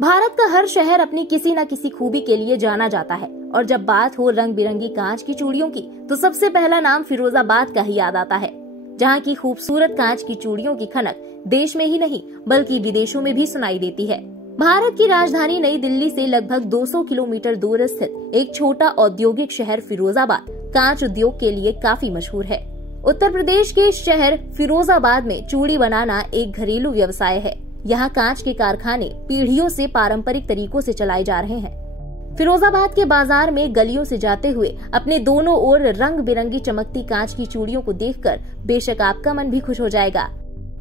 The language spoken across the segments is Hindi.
भारत का हर शहर अपनी किसी न किसी खूबी के लिए जाना जाता है और जब बात हो रंग बिरंगी कांच की चूड़ियों की तो सबसे पहला नाम फिरोजाबाद का ही याद आता है, जहां की खूबसूरत कांच की चूड़ियों की खनक देश में ही नहीं बल्कि विदेशों में भी सुनाई देती है। भारत की राजधानी नई दिल्ली से लगभग 200 किलोमीटर दूर स्थित एक छोटा औद्योगिक शहर फिरोजाबाद कांच उद्योग के लिए काफी मशहूर है। उत्तर प्रदेश के शहर फिरोजाबाद में चूड़ी बनाना एक घरेलू व्यवसाय है। यहाँ कांच के कारखाने पीढ़ियों से पारंपरिक तरीकों से चलाए जा रहे हैं। फिरोजाबाद के बाजार में गलियों से जाते हुए अपने दोनों ओर रंग बिरंगी चमकती कांच की चूड़ियों को देखकर बेशक आपका मन भी खुश हो जाएगा।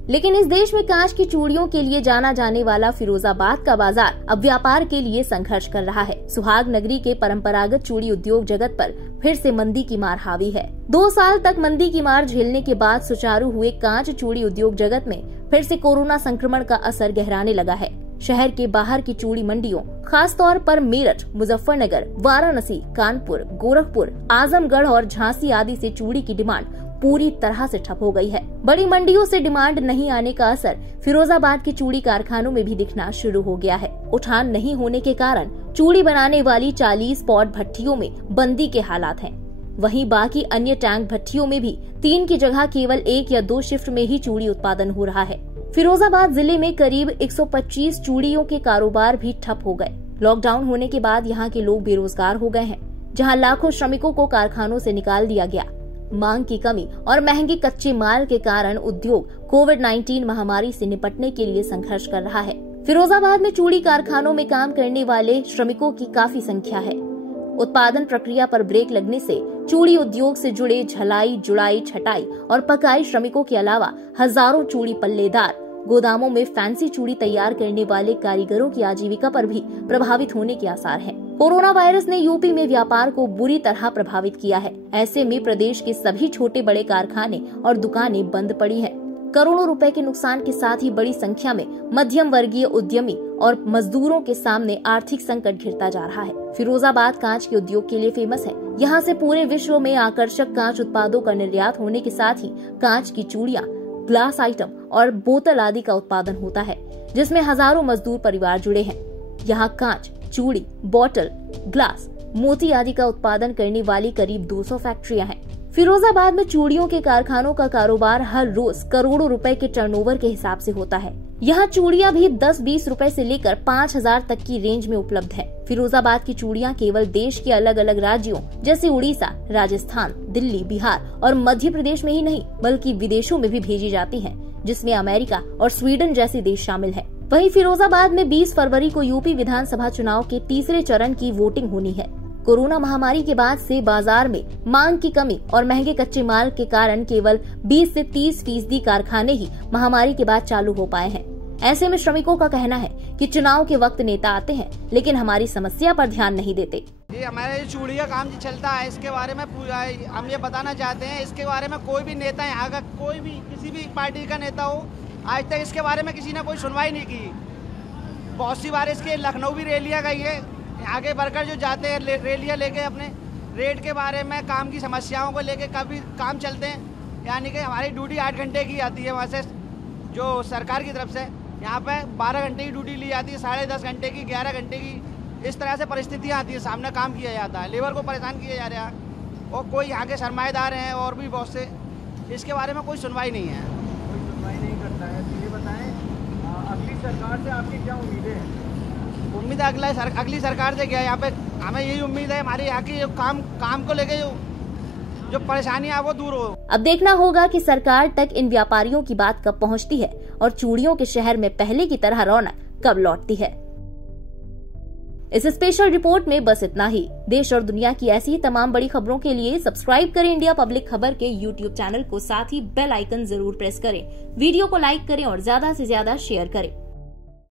लेकिन इस देश में कांच की चूड़ियों के लिए जाना जाने वाला फिरोजाबाद का बाजार अब व्यापार के लिए संघर्ष कर रहा है। सुहाग नगरी के परंपरागत चूड़ी उद्योग जगत पर फिर से मंदी की मार हावी है। 2 साल तक मंदी की मार झेलने के बाद सुचारू हुए कांच चूड़ी उद्योग जगत में फिर से कोरोना संक्रमण का असर गहराने लगा है। शहर के बाहर की चूड़ी मंडियों, खास तौर पर मेरठ, मुजफ्फरनगर, वाराणसी, कानपुर, गोरखपुर, आजमगढ़ और झांसी आदि से चूड़ी की डिमांड पूरी तरह से ठप हो गई है। बड़ी मंडियों से डिमांड नहीं आने का असर फिरोजाबाद के चूड़ी कारखानों में भी दिखना शुरू हो गया है। उठान नहीं होने के कारण चूड़ी बनाने वाली 40 पॉट भट्टियों में बंदी के हालात हैं। वहीं बाकी अन्य टैंक भट्टियों में भी 3 की जगह केवल 1 या 2 शिफ्ट में ही चूड़ी उत्पादन हो रहा है। फिरोजाबाद जिले में करीब 125 चूड़ियों के कारोबार भी ठप हो गए। लॉकडाउन होने के बाद यहाँ के लोग बेरोजगार हो गए हैं, जहाँ लाखों श्रमिकों को कारखानों से निकाल दिया गया। मांग की कमी और महंगे कच्चे माल के कारण उद्योग कोविड-19 महामारी से निपटने के लिए संघर्ष कर रहा है। फिरोजाबाद में चूड़ी कारखानों में काम करने वाले श्रमिकों की काफी संख्या है। उत्पादन प्रक्रिया पर ब्रेक लगने से चूड़ी उद्योग से जुड़े झलाई, जुड़ाई, छटाई और पकाई श्रमिकों के अलावा हजारों चूड़ी पल्लेदार गोदामों में फैंसी चूड़ी तैयार करने वाले कारीगरों की आजीविका पर भी प्रभावित होने के आसार हैं। कोरोना वायरस ने यूपी में व्यापार को बुरी तरह प्रभावित किया है। ऐसे में प्रदेश के सभी छोटे बड़े कारखाने और दुकानें बंद पड़ी हैं। करोड़ों रुपए के नुकसान के साथ ही बड़ी संख्या में मध्यम वर्गीय उद्यमी और मजदूरों के सामने आर्थिक संकट घिरता जा रहा है। फिरोजाबाद कांच के उद्योग के लिए फेमस है। यहाँ से पूरे विश्व में आकर्षक कांच उत्पादों का निर्यात होने के साथ ही कांच की चूड़ियाँ, ग्लास आइटम और बोतल आदि का उत्पादन होता है, जिसमें हजारों मजदूर परिवार जुड़े हैं। यहाँ कांच, चूड़ी, बोतल, ग्लास, मोती आदि का उत्पादन करने वाली करीब 200 फैक्ट्रियां हैं। फिरोजाबाद में चूड़ियों के कारखानों का कारोबार हर रोज करोड़ों रुपए के टर्नओवर के हिसाब से होता है। यहाँ चूड़ियां भी 10-20 रुपए से लेकर 5000 तक की रेंज में उपलब्ध है। फिरोजाबाद की चूड़ियां केवल देश के अलग अलग राज्यों जैसे उड़ीसा, राजस्थान, दिल्ली, बिहार और मध्य प्रदेश में ही नहीं बल्कि विदेशों में भी भेजी जाती हैं, जिसमें अमेरिका और स्वीडन जैसे देश शामिल है। वहीं फिरोजाबाद में 20 फरवरी को यूपी विधानसभा चुनाव के तीसरे चरण की वोटिंग होनी है। कोरोना महामारी के बाद से बाजार में मांग की कमी और महंगे कच्चे माल के कारण केवल 20 से 30% कारखाने ही महामारी के बाद चालू हो पाए हैं। ऐसे में श्रमिकों का कहना है कि चुनाव के वक्त नेता आते हैं लेकिन हमारी समस्या पर ध्यान नहीं देते। ये हमारे चूड़ी का काम चलता है, इसके बारे में हम ये बताना चाहते हैं। इसके बारे में कोई भी नेता यहाँ का, कोई भी किसी भी पार्टी का नेता हो, आज तक इसके बारे में किसी ने कोई सुनवाई नहीं की। बहुत सी बार इसके लखनऊ भी रैलियाँ गई है। यहाँ के वर्कर जो जाते हैं रैलियाँ लेके अपने रेट के बारे में, काम की समस्याओं को लेके काफ़ी काम चलते हैं। यानी कि हमारी ड्यूटी 8 घंटे की आती है, वहाँ से जो सरकार की तरफ से यहाँ पे 12 घंटे की ड्यूटी ली जाती है, 10.5 घंटे की, 11 घंटे की। इस तरह से परिस्थितियाँ आती है, सामने काम किया जाता है, लेबर को परेशान किया जा रहा है। और कोई यहाँ के सरमाएदार हैं और भी बहुत से, इसके बारे में कोई सुनवाई नहीं है। कोई सुनवाई नहीं करता है। तो ये बताएं, अगली सरकार से आपकी क्या उम्मीदें हैं? उम्मीद अगली सरकार से क्या है, यहाँ पे हमें यही उम्मीद है हमारे यहाँ की काम को लेके जो परेशानियां वो दूर हो। अब देखना होगा कि सरकार तक इन व्यापारियों की बात कब पहुंचती है और चूड़ियों के शहर में पहले की तरह रौनक कब लौटती है। इस स्पेशल रिपोर्ट में बस इतना ही। देश और दुनिया की ऐसी ही तमाम बड़ी खबरों के लिए सब्सक्राइब करें इंडिया पब्लिक खबर के YouTube चैनल को, साथ ही बेल आइकन जरूर प्रेस करें। वीडियो को लाइक करें और ज्यादा से ज्यादा शेयर करें।